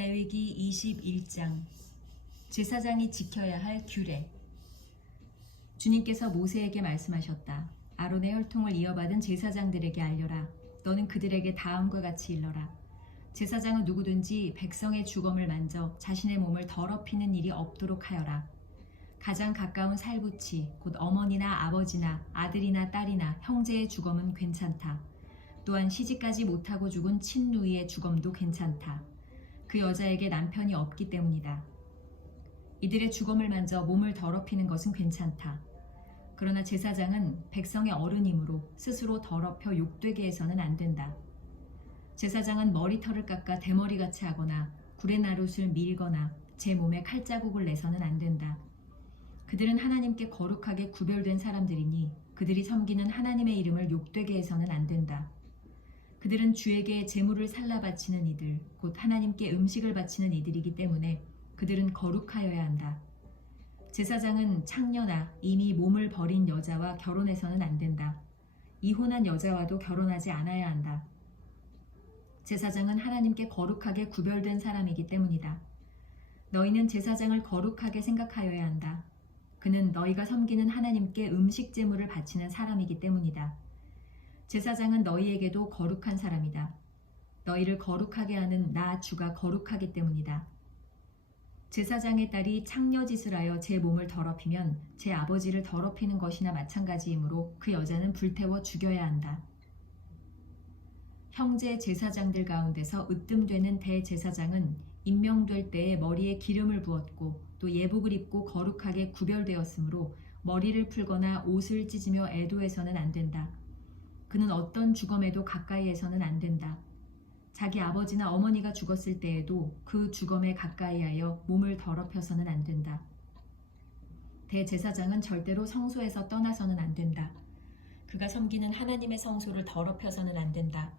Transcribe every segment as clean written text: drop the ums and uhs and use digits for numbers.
레위기 21장 제사장이 지켜야 할 규례. 주님께서 모세에게 말씀하셨다. 아론의 혈통을 이어받은 제사장들에게 알려라. 너는 그들에게 다음과 같이 일러라. 제사장은 누구든지 백성의 주검을 만져 자신의 몸을 더럽히는 일이 없도록 하여라. 가장 가까운 살붙이 곧 어머니나 아버지나 아들이나 딸이나 형제의 주검은 괜찮다. 또한 시집가지 못하고 죽은 친누이의 주검도 괜찮다. 그 여자에게 남편이 없기 때문이다. 이들의 주검을 만져 몸을 더럽히는 것은 괜찮다. 그러나 제사장은 백성의 어른이므로 스스로 더럽혀 욕되게 해서는 안 된다. 제사장은 머리털을 깎아 대머리같이 하거나 구레나룻을 밀거나 제 몸에 칼자국을 내서는 안 된다. 그들은 하나님께 거룩하게 구별된 사람들이니 그들이 섬기는 하나님의 이름을 욕되게 해서는 안 된다. 그들은 주에게 제물을 살라 바치는 이들, 곧 하나님께 음식을 바치는 이들이기 때문에 그들은 거룩하여야 한다. 제사장은 창녀나 이미 몸을 버린 여자와 결혼해서는 안 된다. 이혼한 여자와도 결혼하지 않아야 한다. 제사장은 하나님께 거룩하게 구별된 사람이기 때문이다. 너희는 제사장을 거룩하게 생각하여야 한다. 그는 너희가 섬기는 하나님께 음식 제물을 바치는 사람이기 때문이다. 제사장은 너희에게도 거룩한 사람이다. 너희를 거룩하게 하는 나 주가 거룩하기 때문이다. 제사장의 딸이 창녀짓을 하여 제 몸을 더럽히면 제 아버지를 더럽히는 것이나 마찬가지이므로 그 여자는 불태워 죽여야 한다. 형제 제사장들 가운데서 으뜸되는 대제사장은 임명될 때에 머리에 기름을 부었고 또 예복을 입고 거룩하게 구별되었으므로 머리를 풀거나 옷을 찢으며 애도해서는 안 된다. 그는 어떤 주검에도 가까이해서는 안 된다. 자기 아버지나 어머니가 죽었을 때에도 그 주검에 가까이하여 몸을 더럽혀서는 안 된다. 대제사장은 절대로 성소에서 떠나서는 안 된다. 그가 섬기는 하나님의 성소를 더럽혀서는 안 된다.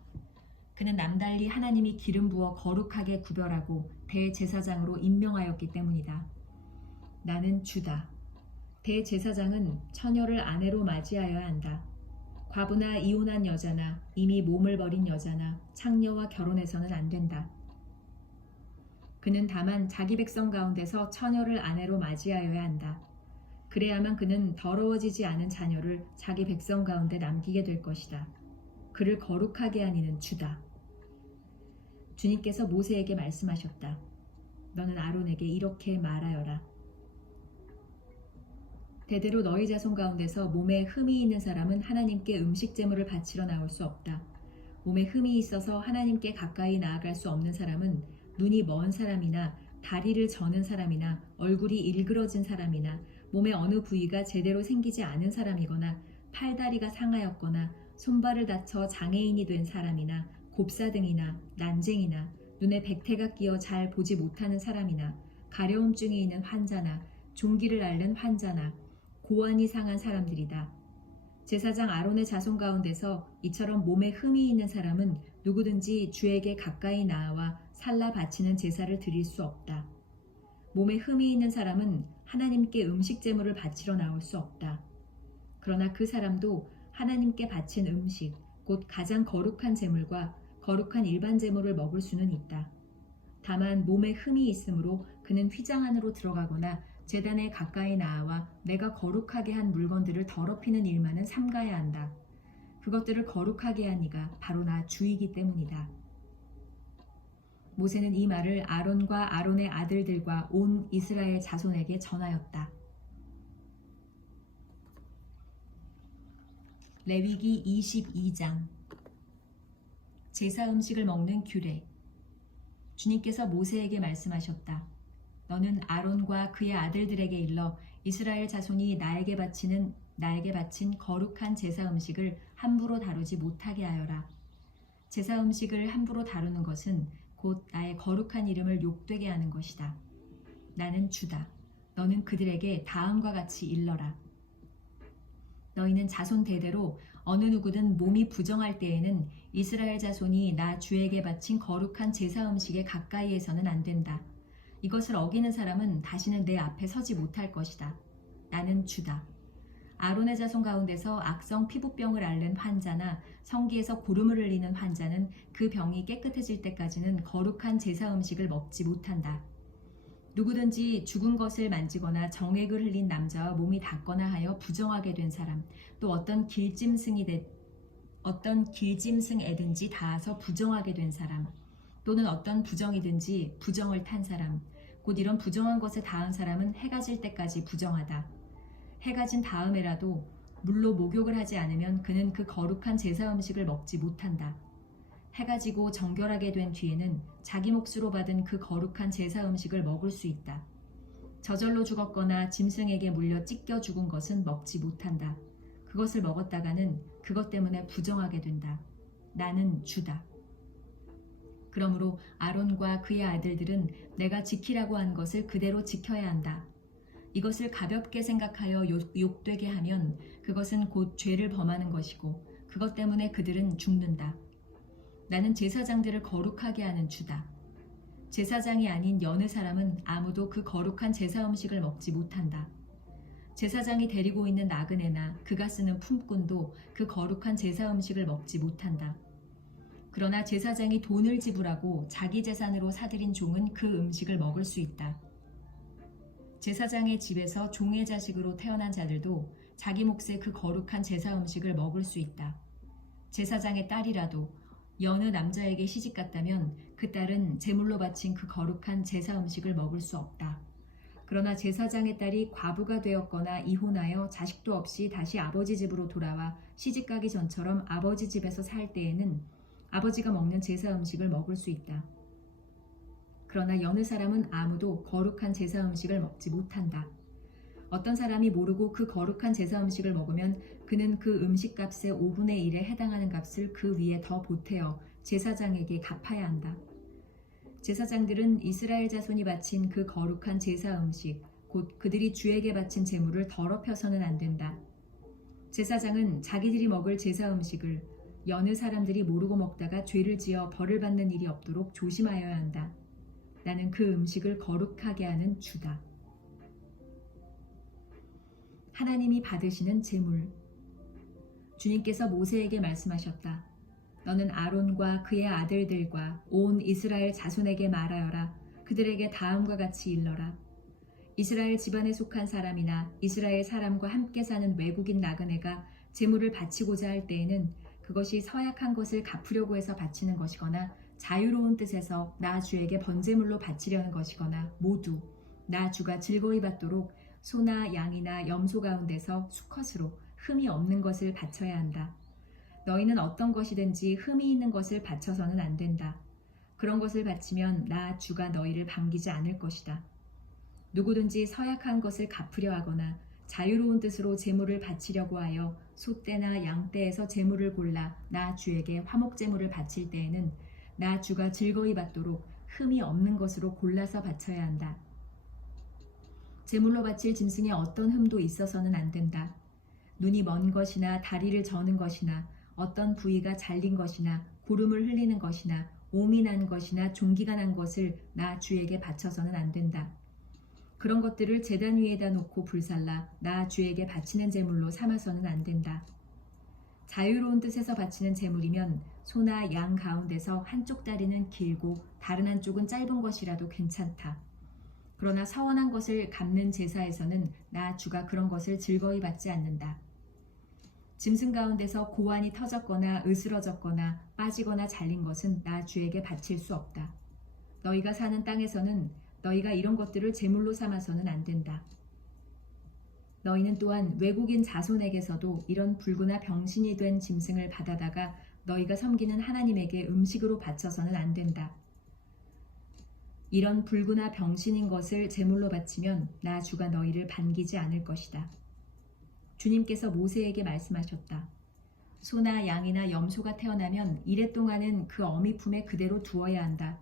그는 남달리 하나님이 기름 부어 거룩하게 구별하고 대제사장으로 임명하였기 때문이다. 나는 주다. 대제사장은 처녀를 아내로 맞이하여야 한다. 과부나 이혼한 여자나 이미 몸을 버린 여자나 창녀와 결혼해서는 안 된다. 그는 다만 자기 백성 가운데서 처녀를 아내로 맞이하여야 한다. 그래야만 그는 더러워지지 않은 자녀를 자기 백성 가운데 남기게 될 것이다. 그를 거룩하게 한 이는 주다. 주님께서 모세에게 말씀하셨다. 너는 아론에게 이렇게 말하여라. 대대로 너희 자손 가운데서 몸에 흠이 있는 사람은 하나님께 음식 제물을 바치러 나올 수 없다. 몸에 흠이 있어서 하나님께 가까이 나아갈 수 없는 사람은 눈이 먼 사람이나 다리를 저는 사람이나 얼굴이 일그러진 사람이나 몸의 어느 부위가 제대로 생기지 않은 사람이거나 팔다리가 상하였거나 손발을 다쳐 장애인이 된 사람이나 곱사등이나 난쟁이나 눈에 백태가 끼어 잘 보지 못하는 사람이나 가려움증이 있는 환자나 종기를 앓는 환자나 고환이 상한 사람들이다. 제사장 아론의 자손 가운데서 이처럼 몸에 흠이 있는 사람은 누구든지 주에게 가까이 나아와 살라 바치는 제사를 드릴 수 없다. 몸에 흠이 있는 사람은 하나님께 음식 제물을 바치러 나올 수 없다. 그러나 그 사람도 하나님께 바친 음식, 곧 가장 거룩한 제물과 거룩한 일반 제물을 먹을 수는 있다. 다만 몸에 흠이 있으므로 그는 휘장 안으로 들어가거나 제단에 가까이 나아와 내가 거룩하게 한 물건들을 더럽히는 일만은 삼가야 한다. 그것들을 거룩하게 한 이가 바로 나 주이기 때문이다. 모세는 이 말을 아론과 아론의 아들들과 온 이스라엘 자손에게 전하였다. 레위기 22장 제사 음식을 먹는 규례. 주님께서 모세에게 말씀하셨다. 너는 아론과 그의 아들들에게 일러 이스라엘 자손이 나에게 바친 거룩한 제사 음식을 함부로 다루지 못하게 하여라. 제사 음식을 함부로 다루는 것은 곧 나의 거룩한 이름을 욕되게 하는 것이다. 나는 주다. 너는 그들에게 다음과 같이 일러라. 너희는 자손 대대로 어느 누구든 몸이 부정할 때에는 이스라엘 자손이 나 주에게 바친 거룩한 제사 음식에 가까이해서는 안 된다. 이것을 어기는 사람은 다시는 내 앞에 서지 못할 것이다. 나는 주다. 아론의 자손 가운데서 악성 피부병을 앓는 환자나 성기에서 고름을 흘리는 환자는 그 병이 깨끗해질 때까지는 거룩한 제사 음식을 먹지 못한다. 누구든지 죽은 것을 만지거나 정액을 흘린 남자와 몸이 닿거나 하여 부정하게 된 사람, 또 어떤 길짐승애든지 닿아서 부정하게 된 사람, 또는 어떤 부정이든지 부정을 탄 사람, 곧 이런 부정한 것에 닿은 사람은 해가 질 때까지 부정하다. 해가 진 다음에라도 물로 목욕을 하지 않으면 그는 그 거룩한 제사 음식을 먹지 못한다. 해가 지고 정결하게 된 뒤에는 자기 몫으로 받은 그 거룩한 제사 음식을 먹을 수 있다. 저절로 죽었거나 짐승에게 물려 찢겨 죽은 것은 먹지 못한다. 그것을 먹었다가는 그것 때문에 부정하게 된다. 나는 주다. 그러므로 아론과 그의 아들들은 내가 지키라고 한 것을 그대로 지켜야 한다. 이것을 가볍게 생각하여 욕되게 하면 그것은 곧 죄를 범하는 것이고 그것 때문에 그들은 죽는다. 나는 제사장들을 거룩하게 하는 주다. 제사장이 아닌 여느 사람은 아무도 그 거룩한 제사 음식을 먹지 못한다. 제사장이 데리고 있는 나그네나 그가 쓰는 품꾼도 그 거룩한 제사 음식을 먹지 못한다. 그러나 제사장이 돈을 지불하고 자기 재산으로 사들인 종은 그 음식을 먹을 수 있다. 제사장의 집에서 종의 자식으로 태어난 자들도 자기 몫의 그 거룩한 제사 음식을 먹을 수 있다. 제사장의 딸이라도 여느 남자에게 시집갔다면 그 딸은 제물로 바친 그 거룩한 제사 음식을 먹을 수 없다. 그러나 제사장의 딸이 과부가 되었거나 이혼하여 자식도 없이 다시 아버지 집으로 돌아와 시집가기 전처럼 아버지 집에서 살 때에는 아버지가 먹는 제사 음식을 먹을 수 있다. 그러나 여느 사람은 아무도 거룩한 제사 음식을 먹지 못한다. 어떤 사람이 모르고 그 거룩한 제사 음식을 먹으면 그는 그 음식값의 5분의 1에 해당하는 값을 그 위에 더 보태어 제사장에게 갚아야 한다. 제사장들은 이스라엘 자손이 바친 그 거룩한 제사 음식, 곧 그들이 주에게 바친 제물을 더럽혀서는 안 된다. 제사장은 자기들이 먹을 제사 음식을 여느 사람들이 모르고 먹다가 죄를 지어 벌을 받는 일이 없도록 조심하여야 한다. 나는 그 음식을 거룩하게 하는 주다. 하나님이 받으시는 제물. 주님께서 모세에게 말씀하셨다. 너는 아론과 그의 아들들과 온 이스라엘 자손에게 말하여라. 그들에게 다음과 같이 일러라. 이스라엘 집안에 속한 사람이나 이스라엘 사람과 함께 사는 외국인 나그네가 제물을 바치고자 할 때에는 그것이 서약한 것을 갚으려고 해서 바치는 것이거나 자유로운 뜻에서 나 주에게 번제물로 바치려는 것이거나 모두 나 주가 즐거이 받도록 소나 양이나 염소 가운데서 수컷으로 흠이 없는 것을 바쳐야 한다. 너희는 어떤 것이든지 흠이 있는 것을 바쳐서는 안 된다. 그런 것을 바치면 나 주가 너희를 반기지 않을 것이다. 누구든지 서약한 것을 갚으려 하거나 자유로운 뜻으로 제물을 바치려고 하여 소떼나 양떼에서 제물을 골라 나 주에게 화목제물을 바칠 때에는 나 주가 즐거이 받도록 흠이 없는 것으로 골라서 바쳐야 한다. 제물로 바칠 짐승에 어떤 흠도 있어서는 안 된다. 눈이 먼 것이나 다리를 저는 것이나 어떤 부위가 잘린 것이나 고름을 흘리는 것이나 옴이 난 것이나 종기가 난 것을 나 주에게 바쳐서는 안 된다. 그런 것들을 제단 위에다 놓고 불살라 나 주에게 바치는 제물로 삼아서는 안 된다. 자유로운 뜻에서 바치는 제물이면 소나 양 가운데서 한쪽 다리는 길고 다른 한쪽은 짧은 것이라도 괜찮다. 그러나 서원한 것을 갚는 제사에서는 나 주가 그런 것을 즐거이 받지 않는다. 짐승 가운데서 고환이 터졌거나 으스러졌거나 빠지거나 잘린 것은 나 주에게 바칠 수 없다. 너희가 사는 땅에서는 너희가 이런 것들을 제물로 삼아서는 안 된다. 너희는 또한 외국인 자손에게서도 이런 불구나 병신이 된 짐승을 받아다가 너희가 섬기는 하나님에게 음식으로 바쳐서는 안 된다. 이런 불구나 병신인 것을 제물로 바치면 나 주가 너희를 반기지 않을 것이다. 주님께서 모세에게 말씀하셨다. 소나 양이나 염소가 태어나면 이래 동안은 그 어미 품에 그대로 두어야 한다.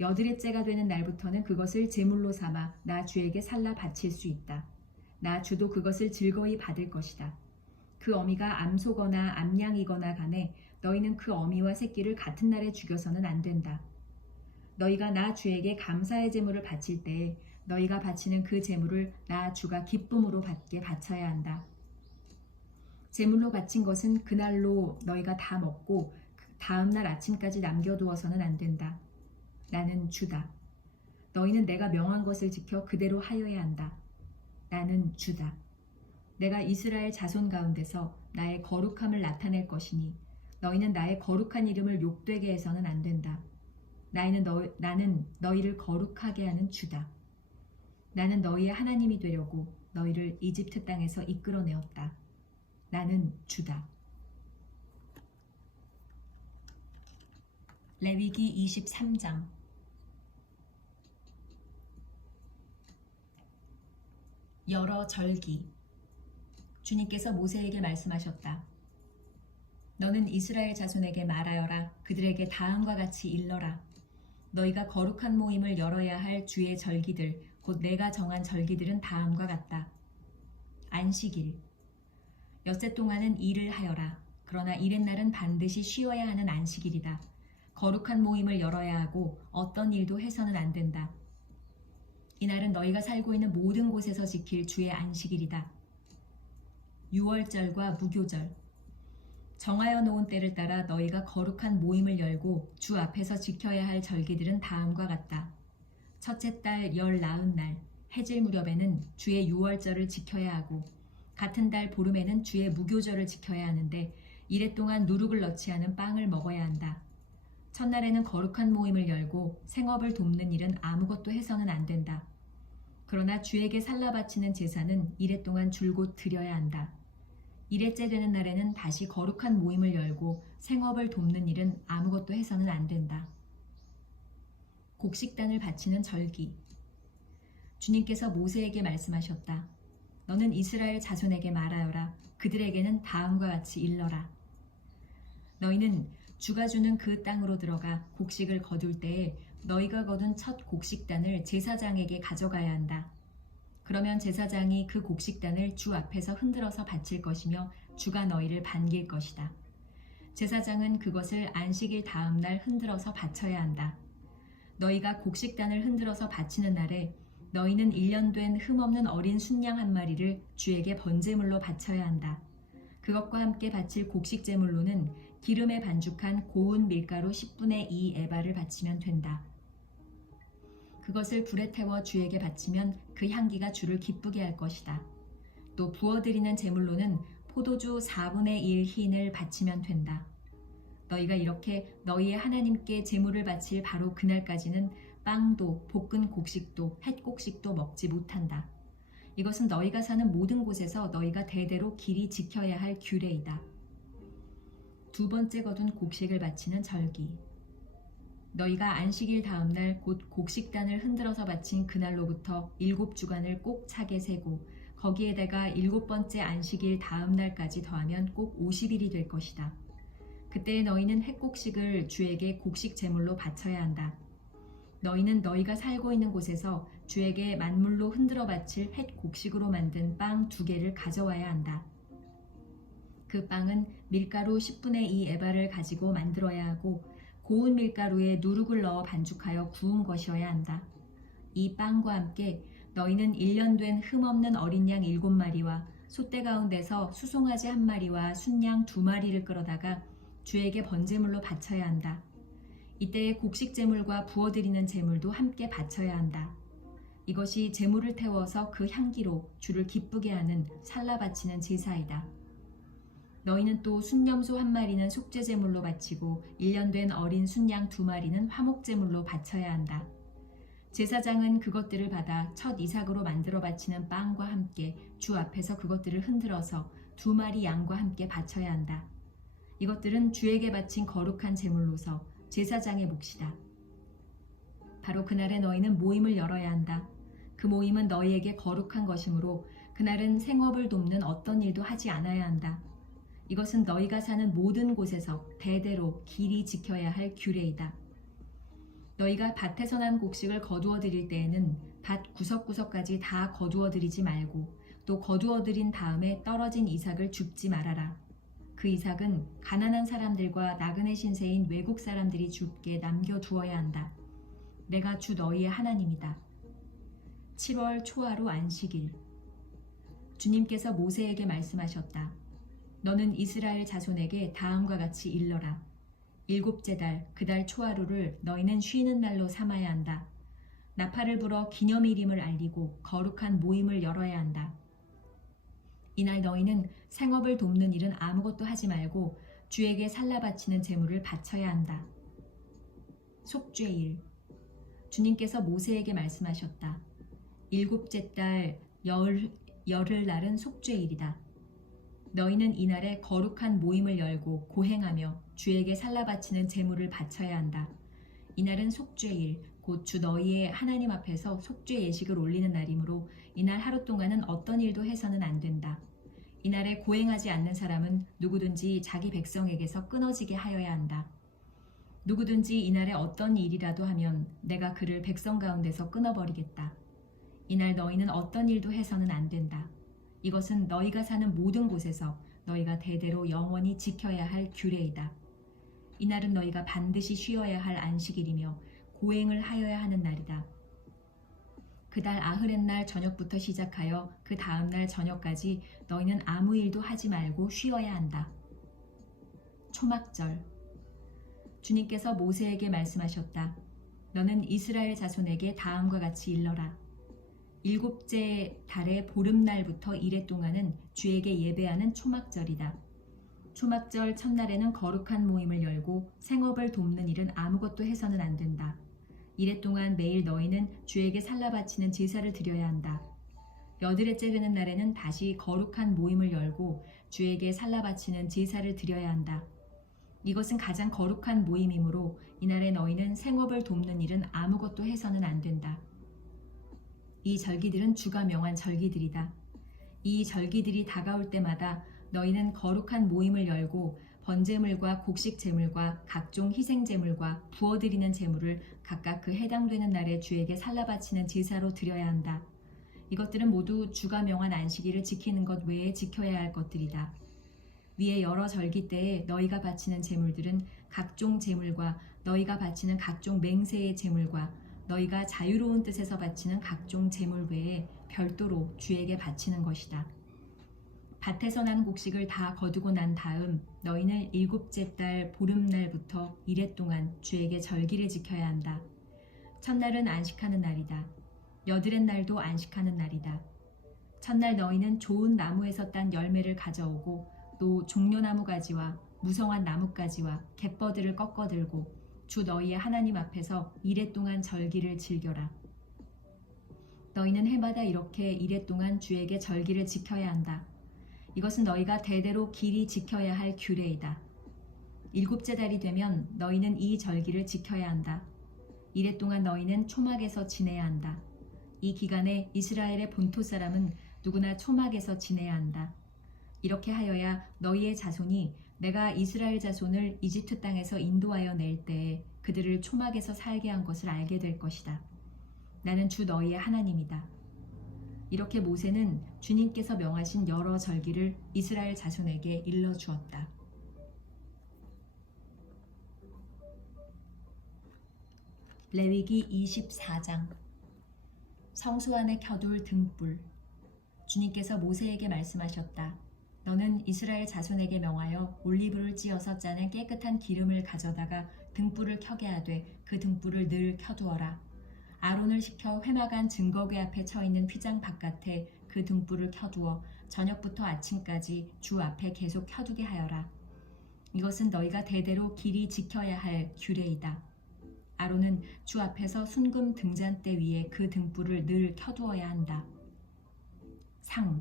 여드렛째가 되는 날부터는 그것을 제물로 삼아 나 주에게 살라 바칠 수 있다. 나 주도 그것을 즐거이 받을 것이다. 그 어미가 암소거나 암양이거나 간에 너희는 그 어미와 새끼를 같은 날에 죽여서는 안 된다. 너희가 나 주에게 감사의 제물을 바칠 때에 너희가 바치는 그 제물을 나 주가 기쁨으로 받게 바쳐야 한다. 제물로 바친 것은 그날로 너희가 다 먹고 다음 날 아침까지 남겨두어서는 안 된다. 나는 주다. 너희는 내가 명한 것을 지켜 그대로 하여야 한다. 나는 주다. 내가 이스라엘 자손 가운데서 나의 거룩함을 나타낼 것이니 너희는 나의 거룩한 이름을 욕되게 해서는 안 된다. 나는 너희를 거룩하게 하는 주다. 나는 너희의 하나님이 되려고 너희를 이집트 땅에서 이끌어내었다. 나는 주다. 레위기 23장. 여러 절기. 주님께서 모세에게 말씀하셨다. 너는 이스라엘 자손에게 말하여라. 그들에게 다음과 같이 일러라. 너희가 거룩한 모임을 열어야 할 주의 절기들, 곧 내가 정한 절기들은 다음과 같다. 안식일. 엿새 동안은 일을 하여라. 그러나 이렛날은 반드시 쉬어야 하는 안식일이다. 거룩한 모임을 열어야 하고 어떤 일도 해서는 안 된다. 이날은 너희가 살고 있는 모든 곳에서 지킬 주의 안식일이다. 유월절과 무교절. 정하여 놓은 때를 따라 너희가 거룩한 모임을 열고 주 앞에서 지켜야 할 절기들은 다음과 같다. 첫째 달 열 나흔 날 해질 무렵에는 주의 유월절을 지켜야 하고 같은 달 보름에는 주의 무교절을 지켜야 하는데 이래 동안 누룩을 넣지 않은 빵을 먹어야 한다. 첫날에는 거룩한 모임을 열고 생업을 돕는 일은 아무것도 해서는 안 된다. 그러나 주에게 살라 바치는 제사는 이래 동안 줄곧 드려야 한다. 이래째 되는 날에는 다시 거룩한 모임을 열고 생업을 돕는 일은 아무것도 해서는 안 된다. 곡식단을 바치는 절기. 주님께서 모세에게 말씀하셨다. 너는 이스라엘 자손에게 말하여라. 그들에게는 다음과 같이 일러라. 너희는 주가 주는 그 땅으로 들어가 곡식을 거둘 때에 너희가 거둔 첫 곡식단을 제사장에게 가져가야 한다. 그러면 제사장이 그 곡식단을 주 앞에서 흔들어서 바칠 것이며 주가 너희를 반길 것이다. 제사장은 그것을 안식일 다음 날 흔들어서 바쳐야 한다. 너희가 곡식단을 흔들어서 바치는 날에 너희는 1년 된 흠없는 어린 순양 한 마리를 주에게 번제물로 바쳐야 한다. 그것과 함께 바칠 곡식 제물로는 기름에 반죽한 고운 밀가루 10분의 2 에바를 바치면 된다. 그것을 불에 태워 주에게 바치면 그 향기가 주를 기쁘게 할 것이다. 또 부어드리는 제물로는 포도주 4분의 1 흰을 바치면 된다. 너희가 이렇게 너희의 하나님께 제물을 바칠 바로 그날까지는 빵도 볶은 곡식도 햇곡식도 먹지 못한다. 이것은 너희가 사는 모든 곳에서 너희가 대대로 길이 지켜야 할 규례이다. 두 번째 거둔 곡식을 바치는 절기. 너희가 안식일 다음 날 곧 곡식단을 흔들어서 바친 그날로부터 7주간을 꼭 차게 세고 거기에다가 7번째 안식일 다음 날까지 더하면 꼭 50일이 될 것이다. 그때 너희는 햇곡식을 주에게 곡식 제물로 바쳐야 한다. 너희는 너희가 살고 있는 곳에서 주에게 만물로 흔들어 바칠 햇곡식으로 만든 빵 2개를 가져와야 한다. 그 빵은 밀가루 10분의 2 에바를 가지고 만들어야 하고 고운 밀가루에 누룩을 넣어 반죽하여 구운 것이어야 한다. 이 빵과 함께 너희는 1년 된 흠없는 어린 양 7마리와 솥대 가운데서 수송아지 1마리와 순양 2마리를 끌어다가 주에게 번제물로 바쳐야 한다. 이때에 곡식 제물과 부어드리는 제물도 함께 바쳐야 한다. 이것이 제물을 태워서 그 향기로 주를 기쁘게 하는 살라 바치는 제사이다. 너희는 또 순염소 1마리는 속죄제물로 바치고 1년 된 어린 순양 2마리는 화목제물로 바쳐야 한다. 제사장은 그것들을 받아 첫 이삭으로 만들어 바치는 빵과 함께 주 앞에서 그것들을 흔들어서 2마리 양과 함께 바쳐야 한다. 이것들은 주에게 바친 거룩한 제물로서 제사장의 몫이다. 바로 그날에 너희는 모임을 열어야 한다. 그 모임은 너희에게 거룩한 것이므로 그날은 생업을 돕는 어떤 일도 하지 않아야 한다. 이것은 너희가 사는 모든 곳에서 대대로 길이 지켜야 할 규례이다. 너희가 밭에서 난 곡식을 거두어 드릴 때에는 밭 구석구석까지 다 거두어 드리지 말고 또 거두어 드린 다음에 떨어진 이삭을 줍지 말아라. 그 이삭은 가난한 사람들과 나그네 신세인 외국 사람들이 줍게 남겨두어야 한다. 내가 주 너희의 하나님이다. 7월 초하루 안식일. 주님께서 모세에게 말씀하셨다. 너는 이스라엘 자손에게 다음과 같이 일러라. 일곱째 달, 그 달 초하루를 너희는 쉬는 날로 삼아야 한다. 나팔을 불어 기념일임을 알리고 거룩한 모임을 열어야 한다. 이날 너희는 생업을 돕는 일은 아무것도 하지 말고 주에게 살라 바치는 제물을 바쳐야 한다. 속죄일. 주님께서 모세에게 말씀하셨다. 일곱째 달 열흘날은 속죄일이다. 너희는 이날에 거룩한 모임을 열고 고행하며 주에게 살라 바치는 제물을 바쳐야 한다. 이날은 속죄일, 곧 주 너희의 하나님 앞에서 속죄 예식을 올리는 날이므로 이날 하루 동안은 어떤 일도 해서는 안 된다. 이날에 고행하지 않는 사람은 누구든지 자기 백성에게서 끊어지게 하여야 한다. 누구든지 이날에 어떤 일이라도 하면 내가 그를 백성 가운데서 끊어버리겠다. 이날 너희는 어떤 일도 해서는 안 된다. 이것은 너희가 사는 모든 곳에서 너희가 대대로 영원히 지켜야 할 규례이다. 이날은 너희가 반드시 쉬어야 할 안식일이며 고행을 하여야 하는 날이다. 그달 아흐렛날 저녁부터 시작하여 그 다음날 저녁까지 너희는 아무 일도 하지 말고 쉬어야 한다. 초막절. 주님께서 모세에게 말씀하셨다. 너는 이스라엘 자손에게 다음과 같이 일러라. 일곱째 달의 보름날부터 이래 동안은 주에게 예배하는 초막절이다. 초막절 첫날에는 거룩한 모임을 열고 생업을 돕는 일은 아무것도 해서는 안 된다. 이래 동안 매일 너희는 주에게 살라 바치는 제사를 드려야 한다. 여드레째 되는 날에는 다시 거룩한 모임을 열고 주에게 살라 바치는 제사를 드려야 한다. 이것은 가장 거룩한 모임이므로 이날에 너희는 생업을 돕는 일은 아무것도 해서는 안 된다. 이 절기들은 주가 명한 절기들이다. 이 절기들이 다가올 때마다 너희는 거룩한 모임을 열고 번제물과 곡식제물과 각종 희생제물과 부어드리는 제물을 각각 그 해당되는 날에 주에게 살라 바치는 제사로 드려야 한다. 이것들은 모두 주가 명한 안식일을 지키는 것 외에 지켜야 할 것들이다. 위에 여러 절기 때에 너희가 바치는 제물들은 각종 제물과 너희가 바치는 각종 맹세의 제물과 너희가 자유로운 뜻에서 바치는 각종 제물 외에 별도로 주에게 바치는 것이다. 밭에서 난 곡식을 다 거두고 난 다음 너희는 일곱째 달 보름날부터 이래 동안 주에게 절기를 지켜야 한다. 첫날은 안식하는 날이다. 여드렛 날도 안식하는 날이다. 첫날 너희는 좋은 나무에서 딴 열매를 가져오고 또 종려나무 가지와 무성한 나뭇가지와 갯버들을 꺾어 들고 주 너희의 하나님 앞에서 이래 동안 절기를 즐겨라. 너희는 해마다 이렇게 이래 동안 주에게 절기를 지켜야 한다. 이것은 너희가 대대로 길이 지켜야 할 규례이다. 일곱째 달이 되면 너희는 이 절기를 지켜야 한다. 이래 동안 너희는 초막에서 지내야 한다. 이 기간에 이스라엘의 본토 사람은 누구나 초막에서 지내야 한다. 이렇게 하여야 너희의 자손이 내가 이스라엘 자손을 이집트 땅에서 인도하여 낼 때에 그들을 초막에서 살게 한 것을 알게 될 것이다. 나는 주 너희의 하나님이다. 이렇게 모세는 주님께서 명하신 여러 절기를 이스라엘 자손에게 일러주었다. 레위기 24장. 성소 안에 켜둘 등불. 주님께서 모세에게 말씀하셨다. 너는 이스라엘 자손에게 명하여 올리브를 찧어서 짜낸 깨끗한 기름을 가져다가 등불을 켜게 하되 그 등불을 늘 켜두어라. 아론을 시켜 회막안 증거궤 앞에 처있는 휘장 바깥에 그 등불을 켜두어 저녁부터 아침까지 주 앞에 계속 켜두게 하여라. 이것은 너희가 대대로 길이 지켜야 할 규례이다. 아론은 주 앞에서 순금 등잔대 위에 그 등불을 늘 켜두어야 한다. 상.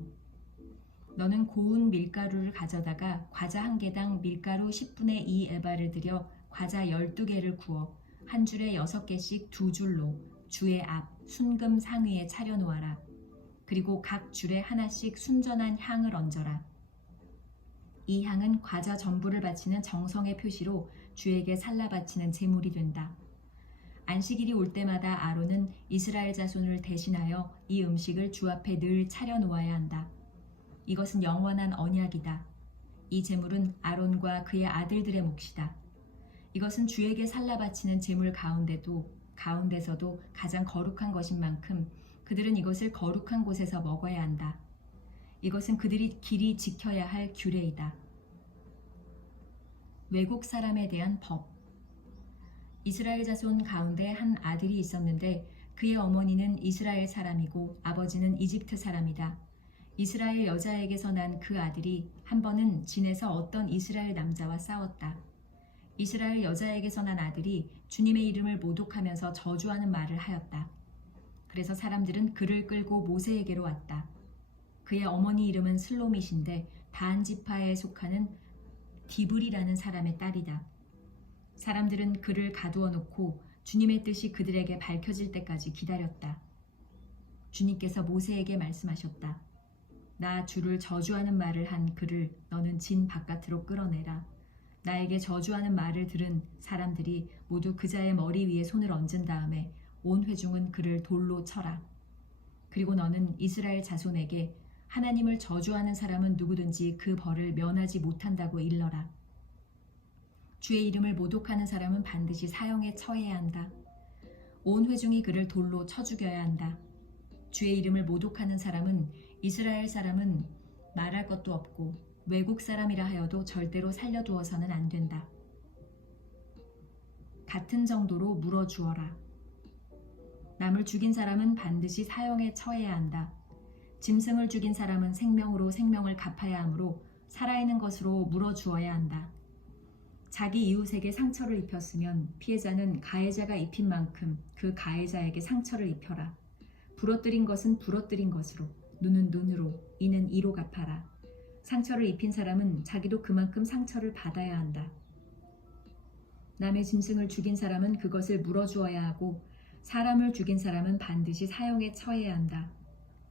너는 고운 밀가루를 가져다가 과자 한 개당 밀가루 10분의 2 에바를 들여 과자 12개를 구워 한 줄에 6개씩 두 줄로 주의 앞 순금 상 위에 차려놓아라. 그리고 각 줄에 하나씩 순전한 향을 얹어라. 이 향은 과자 전부를 바치는 정성의 표시로 주에게 살라 바치는 제물이 된다. 안식일이 올 때마다 아론은 이스라엘 자손을 대신하여 이 음식을 주 앞에 늘 차려놓아야 한다. 이것은 영원한 언약이다. 이 제물은 아론과 그의 아들들의 몫이다. 이것은 주에게 살라 바치는 제물 가운데서도 가장 거룩한 것인 만큼 그들은 이것을 거룩한 곳에서 먹어야 한다. 이것은 그들이 길이 지켜야 할 규례이다. 외국 사람에 대한 법. 이스라엘 자손 가운데 한 아들이 있었는데 그의 어머니는 이스라엘 사람이고 아버지는 이집트 사람이다. 이스라엘 여자에게서 난 그 아들이 한 번은 진에서 어떤 이스라엘 남자와 싸웠다. 이스라엘 여자에게서 난 아들이 주님의 이름을 모독하면서 저주하는 말을 하였다. 그래서 사람들은 그를 끌고 모세에게로 왔다. 그의 어머니 이름은 슬로밋인데 단 지파에 속하는 디브리라는 사람의 딸이다. 사람들은 그를 가두어 놓고 주님의 뜻이 그들에게 밝혀질 때까지 기다렸다. 주님께서 모세에게 말씀하셨다. 나 주를 저주하는 말을 한 그를 너는 진 바깥으로 끌어내라. 나에게 저주하는 말을 들은 사람들이 모두 그자의 머리 위에 손을 얹은 다음에 온 회중은 그를 돌로 쳐라. 그리고 너는 이스라엘 자손에게 하나님을 저주하는 사람은 누구든지 그 벌을 면하지 못한다고 일러라. 주의 이름을 모독하는 사람은 반드시 사형에 처해야 한다. 온 회중이 그를 돌로 쳐 죽여야 한다. 주의 이름을 모독하는 사람은 이스라엘 사람은 말할 것도 없고 외국 사람이라 하여도 절대로 살려두어서는 안 된다. 같은 정도로 물어주어라. 남을 죽인 사람은 반드시 사형에 처해야 한다. 짐승을 죽인 사람은 생명으로 생명을 갚아야 하므로 살아있는 것으로 물어주어야 한다. 자기 이웃에게 상처를 입혔으면 피해자는 가해자가 입힌 만큼 그 가해자에게 상처를 입혀라. 부러뜨린 것은 부러뜨린 것으로, 눈은 눈으로, 이는 이로 갚아라. 상처를 입힌 사람은 자기도 그만큼 상처를 받아야 한다. 남의 짐승을 죽인 사람은 그것을 물어주어야 하고 사람을 죽인 사람은 반드시 사형에 처해야 한다.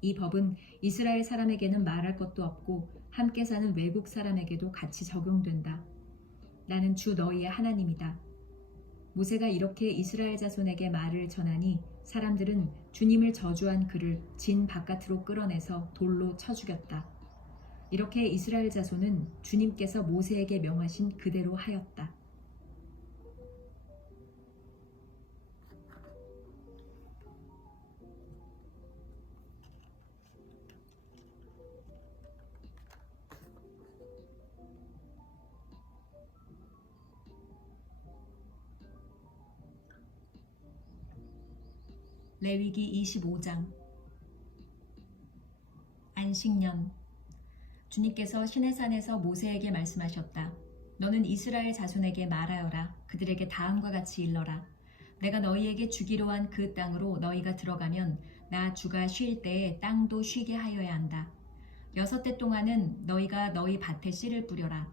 이 법은 이스라엘 사람에게는 말할 것도 없고 함께 사는 외국 사람에게도 같이 적용된다. 나는 주 너희의 하나님이다. 모세가 이렇게 이스라엘 자손에게 말을 전하니 사람들은 주님을 저주한 그를 진 바깥으로 끌어내서 돌로 쳐 죽였다. 이렇게 이스라엘 자손은 주님께서 모세에게 명하신 그대로 하였다. 레위기 25장. 안식년. 주님께서 시내산에서 모세에게 말씀하셨다. 너는 이스라엘 자손에게 말하여라. 그들에게 다음과 같이 일러라. 내가 너희에게 주기로 한 그 땅으로 너희가 들어가면 나 주가 쉴 때에 땅도 쉬게 하여야 한다. 6해 동안은 너희가 너희 밭에 씨를 뿌려라.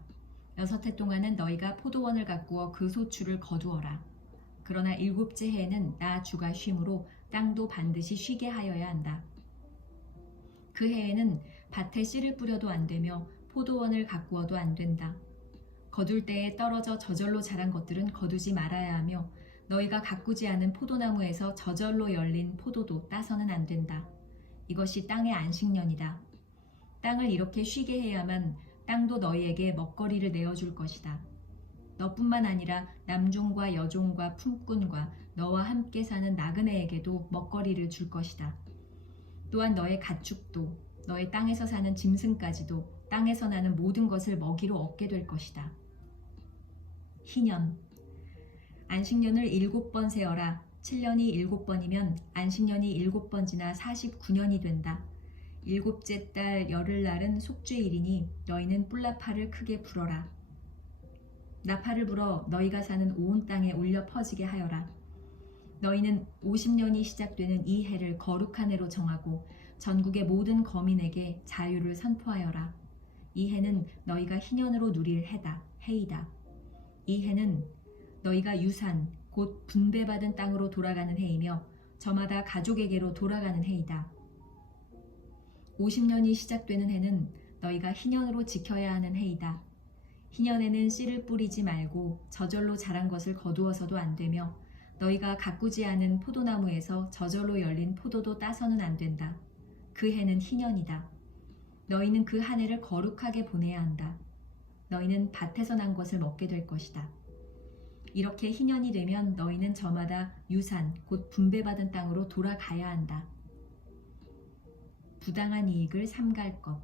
6해 동안은 너희가 포도원을 가꾸어 그 소출을 거두어라. 그러나 7째 해에는 나 주가 쉼으로 땅도 반드시 쉬게 하여야 한다. 그 해에는 밭에 씨를 뿌려도 안 되며 포도원을 가꾸어도 안 된다. 거둘 때에 떨어져 저절로 자란 것들은 거두지 말아야 하며 너희가 가꾸지 않은 포도나무에서 저절로 열린 포도도 따서는 안 된다. 이것이 땅의 안식년이다. 땅을 이렇게 쉬게 해야만 땅도 너희에게 먹거리를 내어줄 것이다. 너뿐만 아니라 남종과 여종과 품꾼과 너와 함께 사는 나그네에게도 먹거리를 줄 것이다. 또한 너의 가축도 너의 땅에서 사는 짐승까지도 땅에서 나는 모든 것을 먹이로 얻게 될 것이다. 희년. 안식년을 7번 세어라. 7년이 7번이면 안식년이 7번 지나 49년이 된다. 7째 달 열흘날은 속죄일이니 너희는 뿔나팔을 크게 불어라. 나팔을 불어 너희가 사는 온 땅에 울려 퍼지게 하여라. 너희는 50년이 시작되는 이 해를 거룩한 해로 정하고 전국의 모든 거민에게 자유를 선포하여라. 이 해는 너희가 희년으로 누릴 해이다. 이 해는 너희가 유산, 곧 분배받은 땅으로 돌아가는 해이며 저마다 가족에게로 돌아가는 해이다. 50년이 시작되는 해는 너희가 희년으로 지켜야 하는 해이다. 희년에는 씨를 뿌리지 말고 저절로 자란 것을 거두어서도 안 되며 너희가 가꾸지 않은 포도나무에서 저절로 열린 포도도 따서는 안 된다. 그 해는 희년이다. 너희는 그 한 해를 거룩하게 보내야 한다. 너희는 밭에서 난 것을 먹게 될 것이다. 이렇게 희년이 되면 너희는 저마다 유산, 곧 분배받은 땅으로 돌아가야 한다. 부당한 이익을 삼갈 것.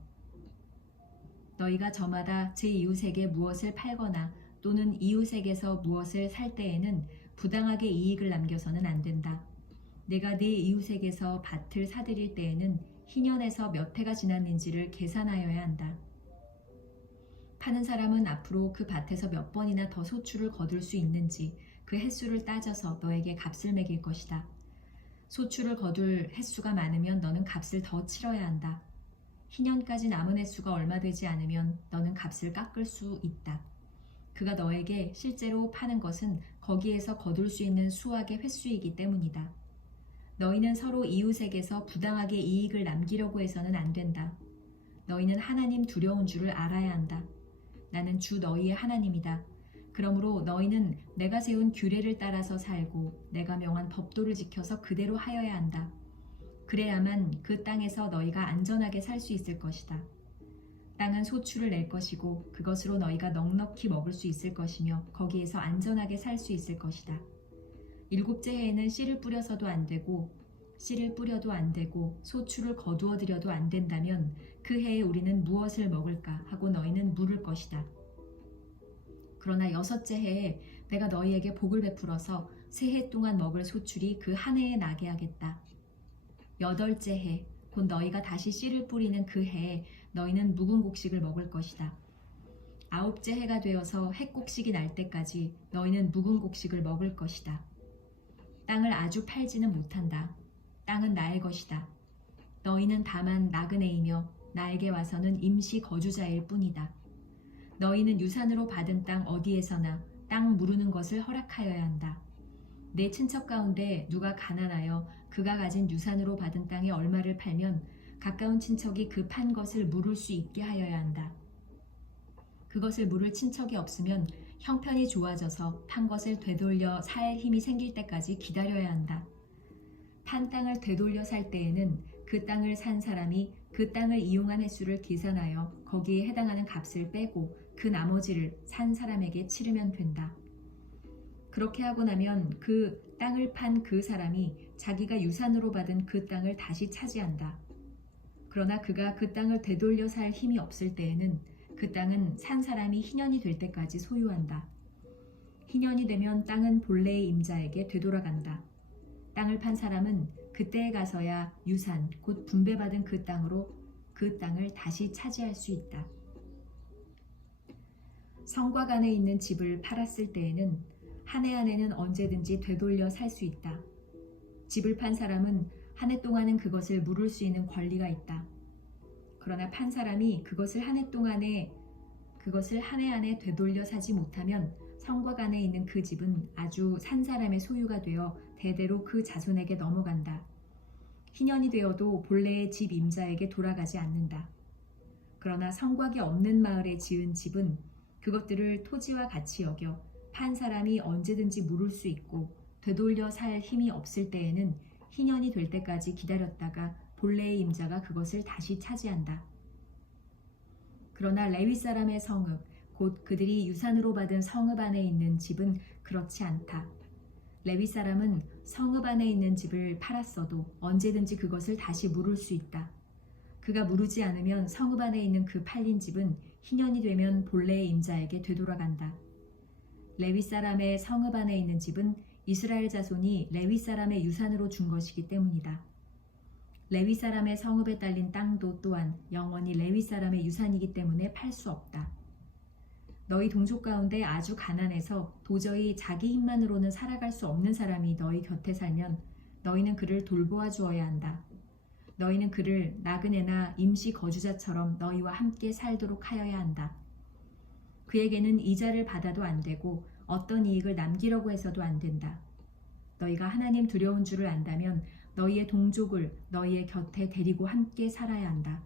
너희가 저마다 제 이웃에게 무엇을 팔거나 또는 이웃에게서 무엇을 살 때에는 부당하게 이익을 남겨서는 안 된다. 내가 네 이웃에게서 밭을 사들일 때에는 희년에서 몇 해가 지났는지를 계산하여야 한다. 파는 사람은 앞으로 그 밭에서 몇 번이나 더 소출을 거둘 수 있는지 그 횟수를 따져서 너에게 값을 매길 것이다. 소출을 거둘 횟수가 많으면 너는 값을 더 치러야 한다. 희년까지 남은 횟수가 얼마 되지 않으면 너는 값을 깎을 수 있다. 그가 너에게 실제로 파는 것은 거기에서 거둘 수 있는 수확의 횟수이기 때문이다. 너희는 서로 이웃에게서 부당하게 이익을 남기려고 해서는 안 된다. 너희는 하나님 두려운 줄을 알아야 한다. 나는 주 너희의 하나님이다. 그러므로 너희는 내가 세운 규례를 따라서 살고 내가 명한 법도를 지켜서 그대로 하여야 한다. 그래야만 그 땅에서 너희가 안전하게 살 수 있을 것이다. 땅은 소출을 낼 것이고 그것으로 너희가 넉넉히 먹을 수 있을 것이며 거기에서 안전하게 살 수 있을 것이다. 7째 해에는 씨를 뿌려서도 안 되고 씨를 뿌려도 안 되고 소출을 거두어 들여도 안 된다면 그 해에 우리는 무엇을 먹을까 하고 너희는 물을 것이다. 그러나 6째 해에 내가 너희에게 복을 베풀어서 새 해 동안 먹을 소출이 그 한 해에 나게 하겠다. 8째 해, 곧 너희가 다시 씨를 뿌리는 그 해에 너희는 묵은 곡식을 먹을 것이다. 9째 해가 되어서 햇곡식이 날 때까지 너희는 묵은 곡식을 먹을 것이다. 땅을 아주 팔지는 못한다. 땅은 나의 것이다. 너희는 다만 나그네이며 나에게 와서는 임시 거주자일 뿐이다. 너희는 유산으로 받은 땅 어디에서나 땅 무르는 것을 허락하여야 한다. 내 친척 가운데 누가 가난하여 그가 가진 유산으로 받은 땅의 얼마를 팔면 가까운 친척이 그 판 것을 물을 수 있게 하여야 한다. 그것을 물을 친척이 없으면 형편이 좋아져서 판 것을 되돌려 살 힘이 생길 때까지 기다려야 한다. 판 땅을 되돌려 살 때에는 그 땅을 산 사람이 그 땅을 이용한 횟수를 계산하여 거기에 해당하는 값을 빼고 그 나머지를 산 사람에게 치르면 된다. 그렇게 하고 나면 그 땅을 판 그 사람이 자기가 유산으로 받은 그 땅을 다시 차지한다. 그러나 그가 그 땅을 되돌려 살 힘이 없을 때에는 그 땅은 산 사람이 희년이 될 때까지 소유한다. 희년이 되면 땅은 본래의 임자에게 되돌아간다. 땅을 판 사람은 그때에 가서야 유산, 곧 분배받은 그 땅으로 그 땅을 다시 차지할 수 있다. 성곽 안에 있는 집을 팔았을 때에는 한 해 안에는 언제든지 되돌려 살 수 있다. 집을 판 사람은 한 해 동안은 그것을 물을 수 있는 권리가 있다. 그러나 판 사람이 그것을 한 해 안에 되돌려 사지 못하면 성곽 안에 있는 그 집은 아주 산 사람의 소유가 되어 대대로 그 자손에게 넘어간다. 희년이 되어도 본래의 집 임자에게 돌아가지 않는다. 그러나 성곽이 없는 마을에 지은 집은 그것들을 토지와 같이 여겨 판 사람이 언제든지 물을 수 있고 되돌려 살 힘이 없을 때에는 희년이 될 때까지 기다렸다가 본래의 임자가 그것을 다시 차지한다. 그러나 레위 사람의 성읍, 곧 그들이 유산으로 받은 성읍 안에 있는 집은 그렇지 않다. 레위 사람은 성읍 안에 있는 집을 팔았어도 언제든지 그것을 다시 물을 수 있다. 그가 무르지 않으면 성읍 안에 있는 그 팔린 집은 희년이 되면 본래의 임자에게 되돌아간다. 레위 사람의 성읍 안에 있는 집은 이스라엘 자손이 레위 사람의 유산으로 준 것이기 때문이다. 레위 사람의 성읍에 딸린 땅도 또한 영원히 레위 사람의 유산이기 때문에 팔 수 없다. 너희 동족 가운데 아주 가난해서 도저히 자기 힘만으로는 살아갈 수 없는 사람이 너희 곁에 살면 너희는 그를 돌보아 주어야 한다. 너희는 그를 나그네나 임시 거주자처럼 너희와 함께 살도록 하여야 한다. 그에게는 이자를 받아도 안 되고 어떤 이익을 남기려고 해서도 안 된다. 너희가 하나님 두려운 줄을 안다면 너희의 동족을 너희의 곁에 데리고 함께 살아야 한다.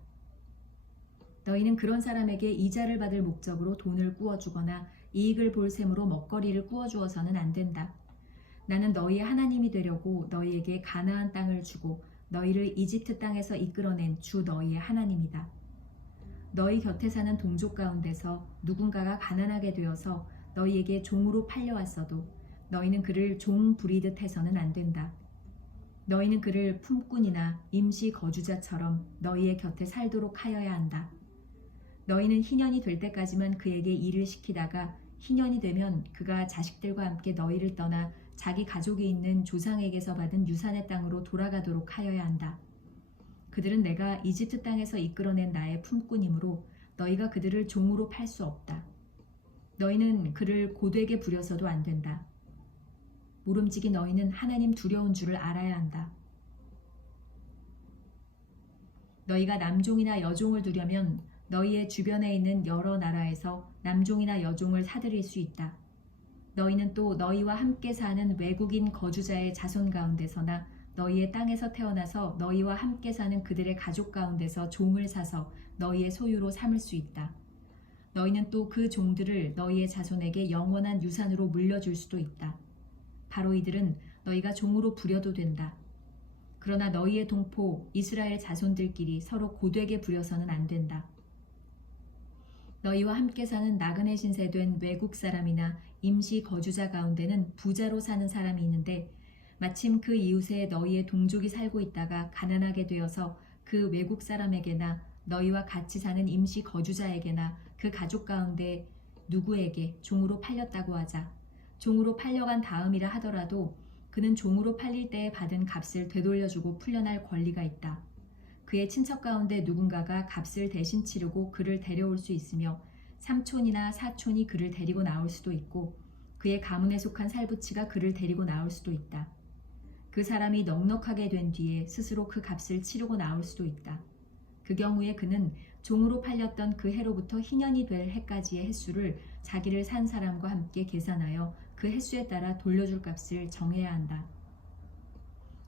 너희는 그런 사람에게 이자를 받을 목적으로 돈을 꾸어주거나 이익을 볼 셈으로 먹거리를 꾸어주어서는 안 된다. 나는 너희의 하나님이 되려고 너희에게 가나안 땅을 주고 너희를 이집트 땅에서 이끌어낸 주 너희의 하나님이다. 너희 곁에 사는 동족 가운데서 누군가가 가난하게 되어서 너희에게 종으로 팔려왔어도 너희는 그를 종 부리듯 해서는 안 된다. 너희는 그를 품꾼이나 임시 거주자처럼 너희의 곁에 살도록 하여야 한다. 너희는 희년이 될 때까지만 그에게 일을 시키다가 희년이 되면 그가 자식들과 함께 너희를 떠나 자기 가족이 있는 조상에게서 받은 유산의 땅으로 돌아가도록 하여야 한다. 그들은 내가 이집트 땅에서 이끌어낸 나의 품꾼이므로 너희가 그들을 종으로 팔 수 없다. 너희는 그를 고되게 부려서도 안 된다. 모름지기 너희는 하나님 두려운 줄을 알아야 한다. 너희가 남종이나 여종을 두려면 너희의 주변에 있는 여러 나라에서 남종이나 여종을 사들일 수 있다. 너희는 또 너희와 함께 사는 외국인 거주자의 자손 가운데서나 너희의 땅에서 태어나서 너희와 함께 사는 그들의 가족 가운데서 종을 사서 너희의 소유로 삼을 수 있다. 너희는 또 그 종들을 너희의 자손에게 영원한 유산으로 물려줄 수도 있다. 바로 이들은 너희가 종으로 부려도 된다. 그러나 너희의 동포 이스라엘 자손들끼리 서로 고되게 부려서는 안 된다. 너희와 함께 사는 나그네 신세된 외국 사람이나 임시 거주자 가운데는 부자로 사는 사람이 있는데 마침 그 이웃에 너희의 동족이 살고 있다가 가난하게 되어서 그 외국 사람에게나 너희와 같이 사는 임시 거주자에게나 그 가족 가운데 누구에게 종으로 팔렸다고 하자. 종으로 팔려간 다음이라 하더라도 그는 종으로 팔릴 때에 받은 값을 되돌려주고 풀려날 권리가 있다. 그의 친척 가운데 누군가가 값을 대신 치르고 그를 데려올 수 있으며 삼촌이나 사촌이 그를 데리고 나올 수도 있고 그의 가문에 속한 살부치가 그를 데리고 나올 수도 있다. 그 사람이 넉넉하게 된 뒤에 스스로 그 값을 치르고 나올 수도 있다. 그 경우에 그는 종으로 팔렸던 그 해로부터 희년이 될 해까지의 횟수를 자기를 산 사람과 함께 계산하여 그 횟수에 따라 돌려줄 값을 정해야 한다.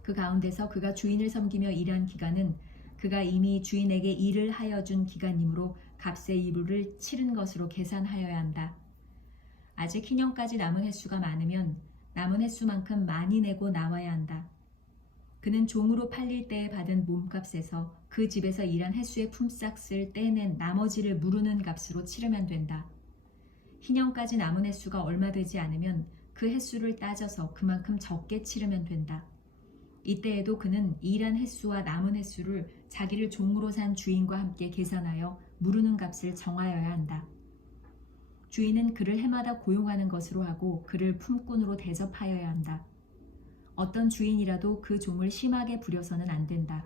그 가운데서 그가 주인을 섬기며 일한 기간은 그가 이미 주인에게 일을 하여 준 기간이므로 값의 일부를 치른 것으로 계산하여야 한다. 아직 희년까지 남은 횟수가 많으면 남은 횟수만큼 많이 내고 나와야 한다. 그는 종으로 팔릴 때에 받은 몸값에서 그 집에서 일한 횟수의 품삯을 떼낸 나머지를 무르는 값으로 치르면 된다. 희년까지 남은 횟수가 얼마 되지 않으면 그 횟수를 따져서 그만큼 적게 치르면 된다. 이때에도 그는 일한 횟수와 남은 횟수를 자기를 종으로 산 주인과 함께 계산하여 무르는 값을 정하여야 한다. 주인은 그를 해마다 고용하는 것으로 하고 그를 품꾼으로 대접하여야 한다. 어떤 주인이라도 그 종을 심하게 부려서는 안 된다.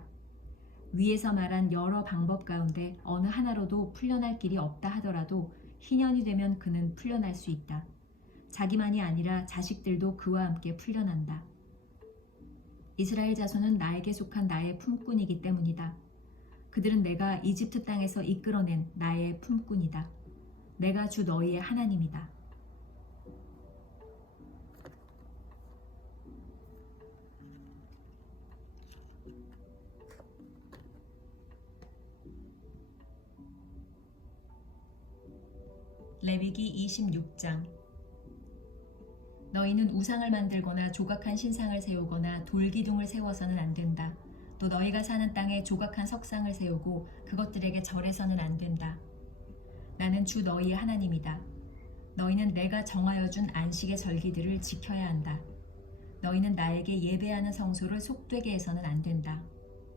위에서 말한 여러 방법 가운데 어느 하나로도 풀려날 길이 없다 하더라도 희년이 되면 그는 풀려날 수 있다. 자기만이 아니라 자식들도 그와 함께 풀려난다. 이스라엘 자손은 나에게 속한 나의 품꾼이기 때문이다. 그들은 내가 이집트 땅에서 이끌어낸 나의 품꾼이다. 내가 주 너희의 하나님이다. 레위기 26장. 너희는 우상을 만들거나 조각한 신상을 세우거나 돌기둥을 세워서는 안 된다. 또 너희가 사는 땅에 조각한 석상을 세우고 그것들에게 절해서는 안 된다. 나는 주 너희의 하나님이다. 너희는 내가 정하여 준 안식의 절기들을 지켜야 한다. 너희는 나에게 예배하는 성소를 속되게 해서는 안 된다.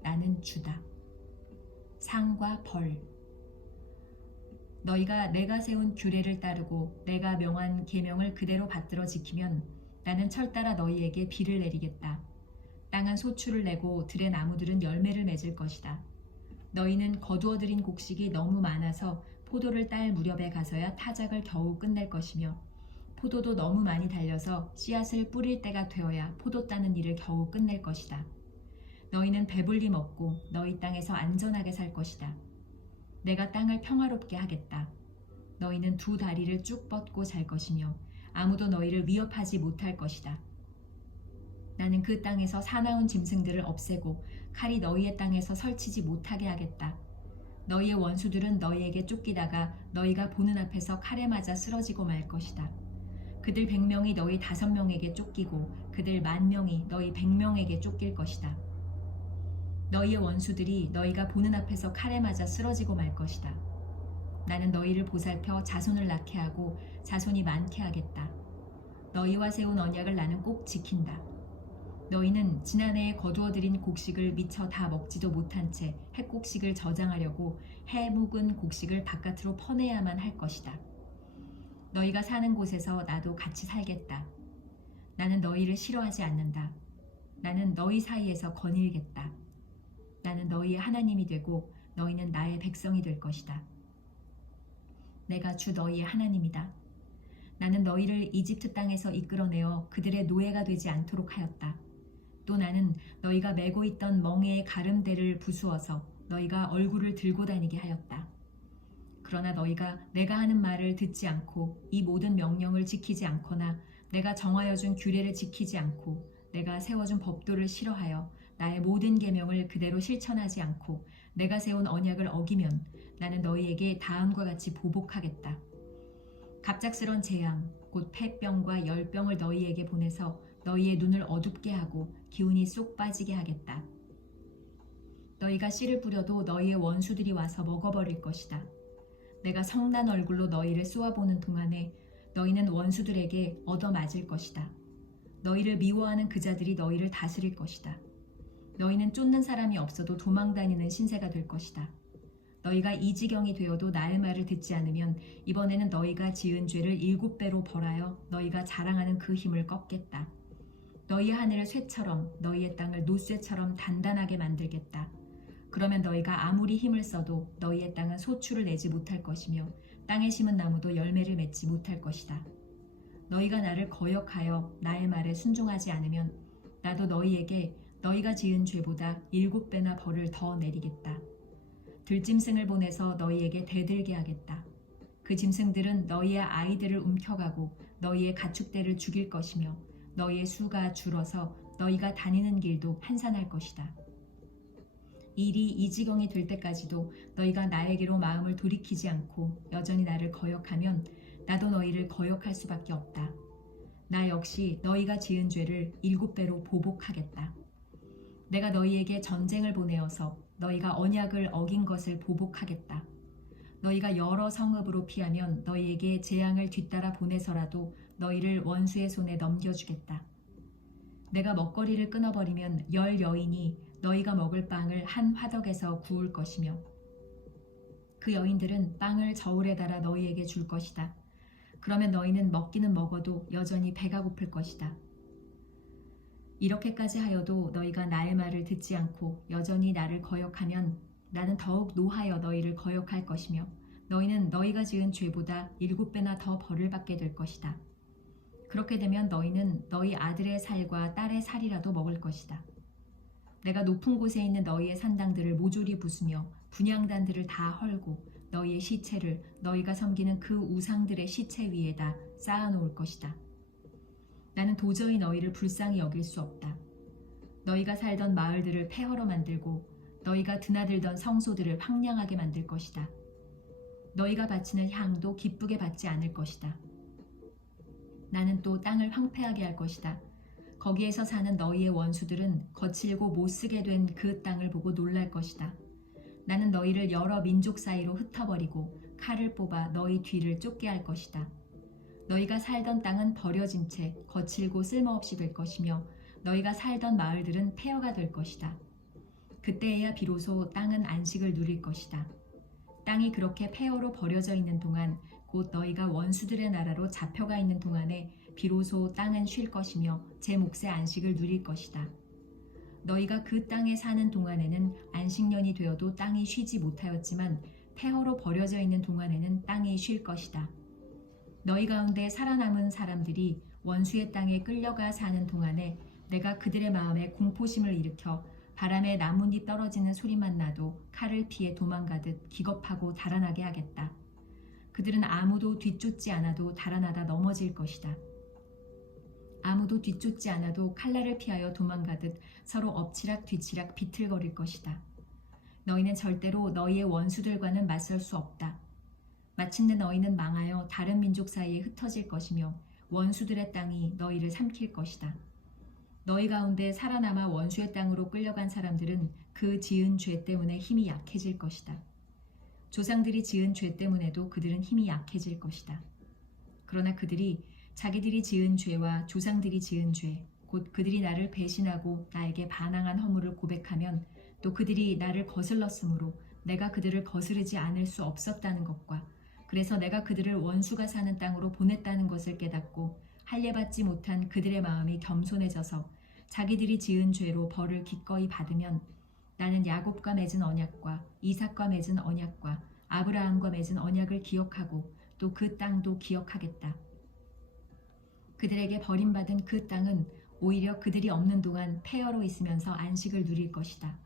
나는 주다. 상과 벌. 너희가 내가 세운 규례를 따르고 내가 명한 계명을 그대로 받들어 지키면 나는 철따라 너희에게 비를 내리겠다. 땅은 소출을 내고 들의 나무들은 열매를 맺을 것이다. 너희는 거두어들인 곡식이 너무 많아서 포도를 딸 무렵에 가서야 타작을 겨우 끝낼 것이며 포도도 너무 많이 달려서 씨앗을 뿌릴 때가 되어야 포도 따는 일을 겨우 끝낼 것이다. 너희는 배불리 먹고 너희 땅에서 안전하게 살 것이다. 내가 땅을 평화롭게 하겠다. 너희는 두 다리를 쭉 뻗고 잘 것이며 아무도 너희를 위협하지 못할 것이다. 나는 그 땅에서 사나운 짐승들을 없애고 칼이 너희의 땅에서 설치지 못하게 하겠다. 너희의 원수들은 너희에게 쫓기다가 너희가 보는 앞에서 칼에 맞아 쓰러지고 말 것이다. 그들 100명이 너희 5명에게 쫓기고 그들 10,000명이 너희 100명에게 쫓길 것이다. 너희의 원수들이 너희가 보는 앞에서 칼에 맞아 쓰러지고 말 것이다. 나는 너희를 보살펴 자손을 낳게 하고 자손이 많게 하겠다. 너희와 세운 언약을 나는 꼭 지킨다. 너희는 지난해에 거두어들인 곡식을 미처 다 먹지도 못한 채 햇곡식을 저장하려고 해 묵은 곡식을 바깥으로 퍼내야만 할 것이다. 너희가 사는 곳에서 나도 같이 살겠다. 나는 너희를 싫어하지 않는다. 나는 너희 사이에서 거닐겠다. 나는 너희의 하나님이 되고 너희는 나의 백성이 될 것이다. 내가 주 너희의 하나님이다. 나는 너희를 이집트 땅에서 이끌어내어 그들의 노예가 되지 않도록 하였다. 또 나는 너희가 메고 있던 멍에의 가름대를 부수어서 너희가 얼굴을 들고 다니게 하였다. 그러나 너희가 내가 하는 말을 듣지 않고 이 모든 명령을 지키지 않거나 내가 정하여 준 규례를 지키지 않고 내가 세워준 법도를 싫어하여 나의 모든 계명을 그대로 실천하지 않고 내가 세운 언약을 어기면 나는 너희에게 다음과 같이 보복하겠다. 갑작스런 재앙, 곧 폐병과 열병을 너희에게 보내서 너희의 눈을 어둡게 하고 기운이 쏙 빠지게 하겠다. 너희가 씨를 뿌려도 너희의 원수들이 와서 먹어버릴 것이다. 내가 성난 얼굴로 너희를 쏘아보는 동안에 너희는 원수들에게 얻어맞을 것이다. 너희를 미워하는 그 자들이 너희를 다스릴 것이다. 너희는 쫓는 사람이 없어도 도망다니는 신세가 될 것이다. 너희가 이 지경이 되어도 나의 말을 듣지 않으면 이번에는 너희가 지은 죄를 7배로 벌하여 너희가 자랑하는 그 힘을 꺾겠다. 너희의 하늘을 쇠처럼 너희의 땅을 노쇠처럼 단단하게 만들겠다. 그러면 너희가 아무리 힘을 써도 너희의 땅은 소출을 내지 못할 것이며 땅에 심은 나무도 열매를 맺지 못할 것이다. 너희가 나를 거역하여 나의 말에 순종하지 않으면 나도 너희에게 너희가 지은 죄보다 7배나 벌을 더 내리겠다. 들짐승을 보내서 너희에게 대들게 하겠다. 그 짐승들은 너희의 아이들을 움켜가고 너희의 가축대를 죽일 것이며 너희의 수가 줄어서 너희가 다니는 길도 한산할 것이다. 일이 이 지경이 될 때까지도 너희가 나에게로 마음을 돌이키지 않고 여전히 나를 거역하면 나도 너희를 거역할 수밖에 없다. 나 역시 너희가 지은 죄를 7배로 보복하겠다. 내가 너희에게 전쟁을 보내어서 너희가 언약을 어긴 것을 보복하겠다. 너희가 여러 성읍으로 피하면 너희에게 재앙을 뒤따라 보내서라도 너희를 원수의 손에 넘겨주겠다. 내가 먹거리를 끊어버리면 10 여인이 너희가 먹을 빵을 한 화덕에서 구울 것이며 그 여인들은 빵을 저울에 달아 너희에게 줄 것이다. 그러면 너희는 먹기는 먹어도 여전히 배가 고플 것이다. 이렇게까지 하여도 너희가 나의 말을 듣지 않고 여전히 나를 거역하면 나는 더욱 노하여 너희를 거역할 것이며 너희는 너희가 지은 죄보다 7배나 더 벌을 받게 될 것이다. 그렇게 되면 너희는 너희 아들의 살과 딸의 살이라도 먹을 것이다. 내가 높은 곳에 있는 너희의 산당들을 모조리 부수며 분향단들을 다 헐고 너희의 시체를 너희가 섬기는 그 우상들의 시체 위에다 쌓아놓을 것이다. 나는 도저히 너희를 불쌍히 여길 수 없다. 너희가 살던 마을들을 폐허로 만들고 너희가 드나들던 성소들을 황량하게 만들 것이다. 너희가 바치는 향도 기쁘게 받지 않을 것이다. 나는 또 땅을 황폐하게 할 것이다. 거기에서 사는 너희의 원수들은 거칠고 못쓰게 된 그 땅을 보고 놀랄 것이다. 나는 너희를 여러 민족 사이로 흩어버리고 칼을 뽑아 너희 뒤를 쫓게 할 것이다. 너희가 살던 땅은 버려진 채 거칠고 쓸모없이 될 것이며 너희가 살던 마을들은 폐허가 될 것이다. 그때에야 비로소 땅은 안식을 누릴 것이다. 땅이 그렇게 폐허로 버려져 있는 동안 곧 너희가 원수들의 나라로 잡혀가 있는 동안에 비로소 땅은 쉴 것이며 제 몫의 안식을 누릴 것이다. 너희가 그 땅에 사는 동안에는 안식년이 되어도 땅이 쉬지 못하였지만 폐허로 버려져 있는 동안에는 땅이 쉴 것이다. 너희 가운데 살아남은 사람들이 원수의 땅에 끌려가 사는 동안에 내가 그들의 마음에 공포심을 일으켜 바람에 나뭇잎 떨어지는 소리만 나도 칼을 피해 도망가듯 기겁하고 달아나게 하겠다. 그들은 아무도 뒤쫓지 않아도 달아나다 넘어질 것이다. 아무도 뒤쫓지 않아도 칼날을 피하여 도망가듯 서로 엎치락 뒤치락 비틀거릴 것이다. 너희는 절대로 너희의 원수들과는 맞설 수 없다. 마침내 너희는 망하여 다른 민족 사이에 흩어질 것이며 원수들의 땅이 너희를 삼킬 것이다. 너희 가운데 살아남아 원수의 땅으로 끌려간 사람들은 그 지은 죄 때문에 힘이 약해질 것이다. 조상들이 지은 죄 때문에도 그들은 힘이 약해질 것이다. 그러나 그들이 자기들이 지은 죄와 조상들이 지은 죄, 곧 그들이 나를 배신하고 나에게 반항한 허물을 고백하면 또 그들이 나를 거슬렀으므로 내가 그들을 거스르지 않을 수 없었다는 것과 그래서 내가 그들을 원수가 사는 땅으로 보냈다는 것을 깨닫고 할례받지 못한 그들의 마음이 겸손해져서 자기들이 지은 죄로 벌을 기꺼이 받으면 나는 야곱과 맺은 언약과 이삭과 맺은 언약과 아브라함과 맺은 언약을 기억하고 또 그 땅도 기억하겠다. 그들에게 버림받은 그 땅은 오히려 그들이 없는 동안 폐허로 있으면서 안식을 누릴 것이다.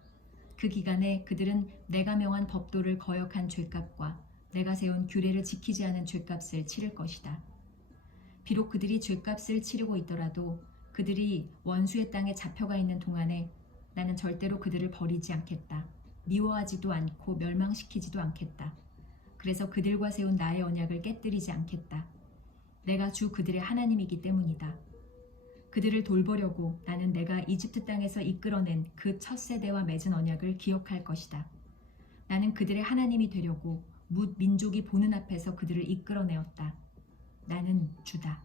그 기간에 그들은 내가 명한 법도를 거역한 죄값과 내가 세운 규례를 지키지 않은 죄값을 치를 것이다. 비록 그들이 죄값을 치르고 있더라도 그들이 원수의 땅에 잡혀가 있는 동안에 나는 절대로 그들을 버리지 않겠다. 미워하지도 않고 멸망시키지도 않겠다. 그래서 그들과 세운 나의 언약을 깨뜨리지 않겠다. 내가 주 그들의 하나님이기 때문이다. 그들을 돌보려고 나는 내가 이집트 땅에서 이끌어낸 그 첫 세대와 맺은 언약을 기억할 것이다. 나는 그들의 하나님이 되려고 뭇 민족이 보는 앞에서 그들을 이끌어내었다. 나는 주다.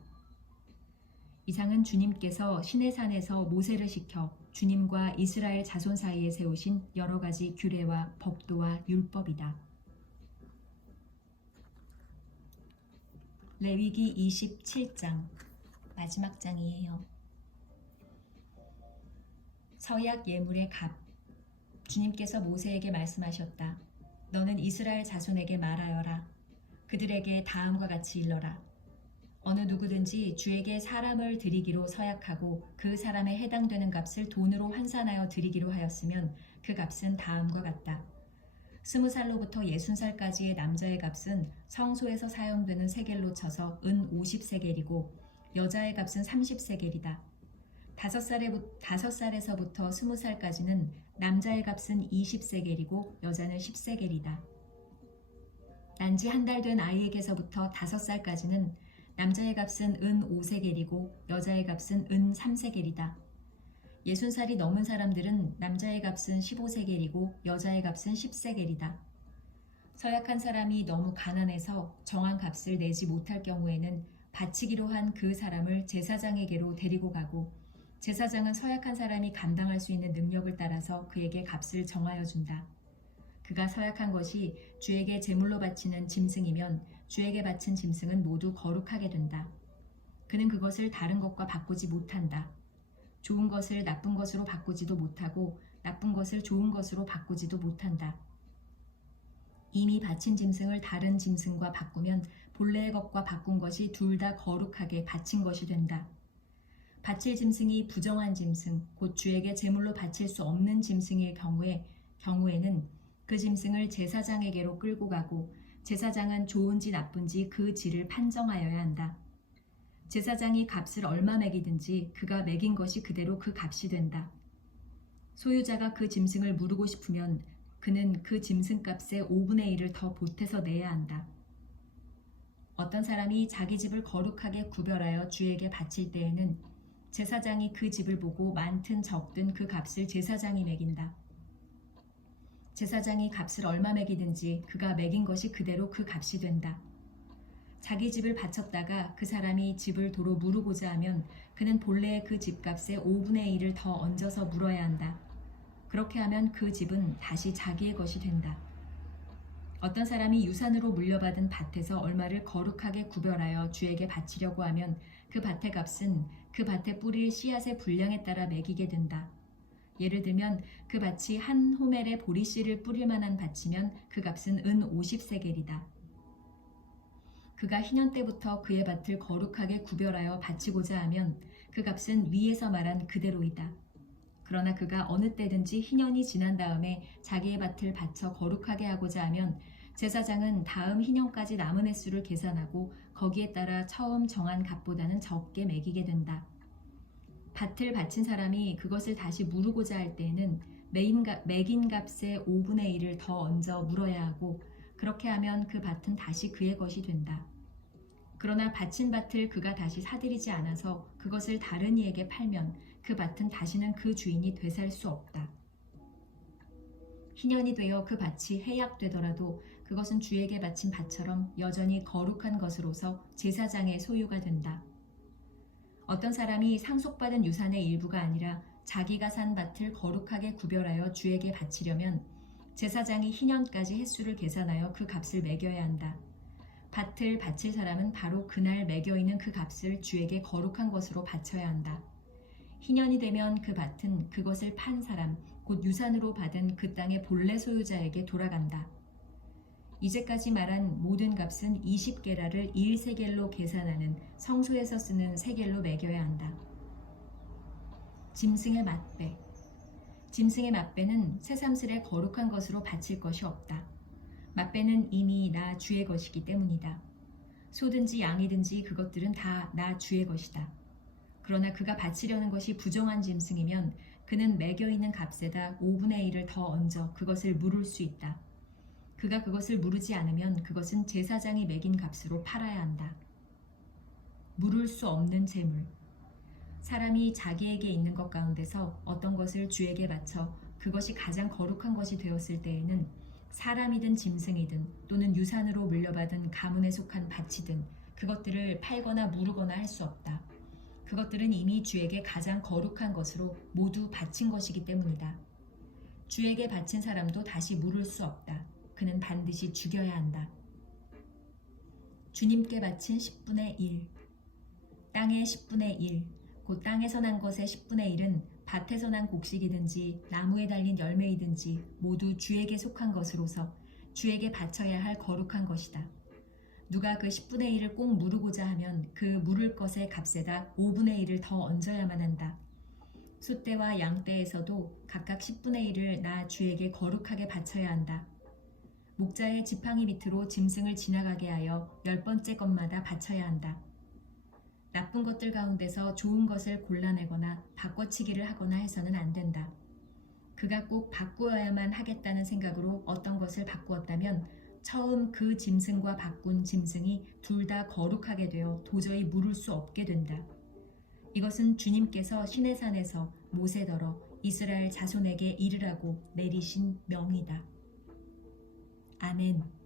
이상은 주님께서 시내산에서 모세를 시켜 주님과 이스라엘 자손 사이에 세우신 여러 가지 규례와 법도와 율법이다. 레위기 27장 마지막 장이에요. 서약 예물의 값. 주님께서 모세에게 말씀하셨다. 너는 이스라엘 자손에게 말하여라. 그들에게 다음과 같이 일러라. 어느 누구든지 주에게 사람을 드리기로 서약하고 그 사람에 해당되는 값을 돈으로 환산하여 드리기로 하였으면 그 값은 다음과 같다. 20살로부터 60살까지의 남자의 값은 성소에서 사용되는 세겔로 쳐서 은 50세겔이고 여자의 값은 30세겔이다. 5살에서부터 20살까지는 남자의 값은 20세겔이고 여자는 10세겔이다. 난지 한 달 된 아이에게서부터 5살까지는 남자의 값은 은 5세겔이고 여자의 값은 은 3세겔이다. 60살이 넘은 사람들은 남자의 값은 15세겔이고 여자의 값은 10세겔이다. 서약한 사람이 너무 가난해서 정한 값을 내지 못할 경우에는 바치기로 한 그 사람을 제사장에게로 데리고 가고 제사장은 서약한 사람이 감당할 수 있는 능력을 따라서 그에게 값을 정하여 준다. 그가 서약한 것이 주에게 제물로 바치는 짐승이면 주에게 바친 짐승은 모두 거룩하게 된다. 그는 그것을 다른 것과 바꾸지 못한다. 좋은 것을 나쁜 것으로 바꾸지도 못하고 나쁜 것을 좋은 것으로 바꾸지도 못한다. 이미 바친 짐승을 다른 짐승과 바꾸면 본래의 것과 바꾼 것이 둘 다 거룩하게 바친 것이 된다. 바칠 짐승이 부정한 짐승, 곧 주에게 제물로 바칠 수 없는 짐승일 경우에는 그 짐승을 제사장에게로 끌고 가고 제사장은 좋은지 나쁜지 그 질을 판정하여야 한다. 제사장이 값을 얼마 매기든지 그가 매긴 것이 그대로 그 값이 된다. 소유자가 그 짐승을 무르고 싶으면 그는 그 짐승값의 5분의 1을 더 보태서 내야 한다. 어떤 사람이 자기 집을 거룩하게 구별하여 주에게 바칠 때에는 제사장이 그 집을 보고 많든 적든 그 값을 제사장이 매긴다. 제사장이 값을 얼마 매기든지 그가 매긴 것이 그대로 그 값이 된다. 자기 집을 바쳤다가 그 사람이 집을 도로 무르고자 하면 그는 본래의 그 집값의 5분의 1을 더 얹어서 물어야 한다. 그렇게 하면 그 집은 다시 자기의 것이 된다. 어떤 사람이 유산으로 물려받은 밭에서 얼마를 거룩하게 구별하여 주에게 바치려고 하면 그 밭의 값은 그 밭에 뿌릴 씨앗의 분량에 따라 매기게 된다. 예를 들면 그 밭이 한 호멜의 보리씨를 뿌릴 만한 밭이면 그 값은 은 50세겔이다. 그가 희년 때부터 그의 밭을 거룩하게 구별하여 바치고자 하면 그 값은 위에서 말한 그대로이다. 그러나 그가 어느 때든지 희년이 지난 다음에 자기의 밭을 바쳐 거룩하게 하고자 하면 제사장은 다음 희년까지 남은 횟수를 계산하고 거기에 따라 처음 정한 값보다는 적게 매기게 된다. 밭을 바친 사람이 그것을 다시 무르고자 할 때에는 매긴 값의 5분의 1을 더 얹어 물어야 하고 그렇게 하면 그 밭은 다시 그의 것이 된다. 그러나 바친 밭을 그가 다시 사들이지 않아서 그것을 다른 이에게 팔면 그 밭은 다시는 그 주인이 되살 수 없다. 희년이 되어 그 밭이 해약되더라도 그것은 주에게 바친 밭처럼 여전히 거룩한 것으로서 제사장의 소유가 된다. 어떤 사람이 상속받은 유산의 일부가 아니라 자기가 산 밭을 거룩하게 구별하여 주에게 바치려면 제사장이 희년까지 횟수를 계산하여 그 값을 매겨야 한다. 밭을 바칠 사람은 바로 그날 매겨 있는 그 값을 주에게 거룩한 것으로 바쳐야 한다. 희년이 되면 그 밭은 그것을 판 사람, 곧 유산으로 받은 그 땅의 본래 소유자에게 돌아간다. 이제까지 말한 모든 값은 20게라를 1세겔로 계산하는 성소에서 쓰는 세겔로 매겨야 한다. 짐승의 맛배. 짐승의 맛배는 새삼스레 거룩한 것으로 바칠 것이 없다. 맛배는 이미 나 주의 것이기 때문이다. 소든지 양이든지 그것들은 다 나 주의 것이다. 그러나 그가 바치려는 것이 부정한 짐승이면 그는 매겨 있는 값에다 5분의 1을 더 얹어 그것을 물을 수 있다. 그가 그것을 무르지 않으면 그것은 제사장이 매긴 값으로 팔아야 한다. 물을 수 없는 재물. 사람이 자기에게 있는 것 가운데서 어떤 것을 주에게 바쳐 그것이 가장 거룩한 것이 되었을 때에는 사람이든 짐승이든 또는 유산으로 물려받은 가문에 속한 밭이든 그것들을 팔거나 무르거나 할 수 없다. 그것들은 이미 주에게 가장 거룩한 것으로 모두 바친 것이기 때문이다. 주에게 바친 사람도 다시 물을 수 없다. 그는 반드시 죽여야 한다. 주님께 바친 10분의 1. 땅의 10분의 1, 곧 땅에서 난 것의 10분의 1은 밭에서 난 곡식이든지 나무에 달린 열매이든지 모두 주에게 속한 것으로서 주에게 바쳐야 할 거룩한 것이다. 누가 그 10분의 1을 꼭 무르고자 하면 그 무를 것의 값에다 5분의 1을 더 얹어야만 한다. 숫대와 양떼에서도 각각 10분의 1을 나 주에게 거룩하게 바쳐야 한다. 목자의 지팡이 밑으로 짐승을 지나가게 하여 10번째 것마다 바쳐야 한다. 나쁜 것들 가운데서 좋은 것을 골라내거나 바꿔치기를 하거나 해서는 안 된다. 그가 꼭 바꾸어야만 하겠다는 생각으로 어떤 것을 바꾸었다면 처음 그 짐승과 바꾼 짐승이 둘 다 거룩하게 되어 도저히 물을 수 없게 된다. 이것은 주님께서 시내산에서 모세더러 이스라엘 자손에게 이르라고 내리신 명이다. 아멘.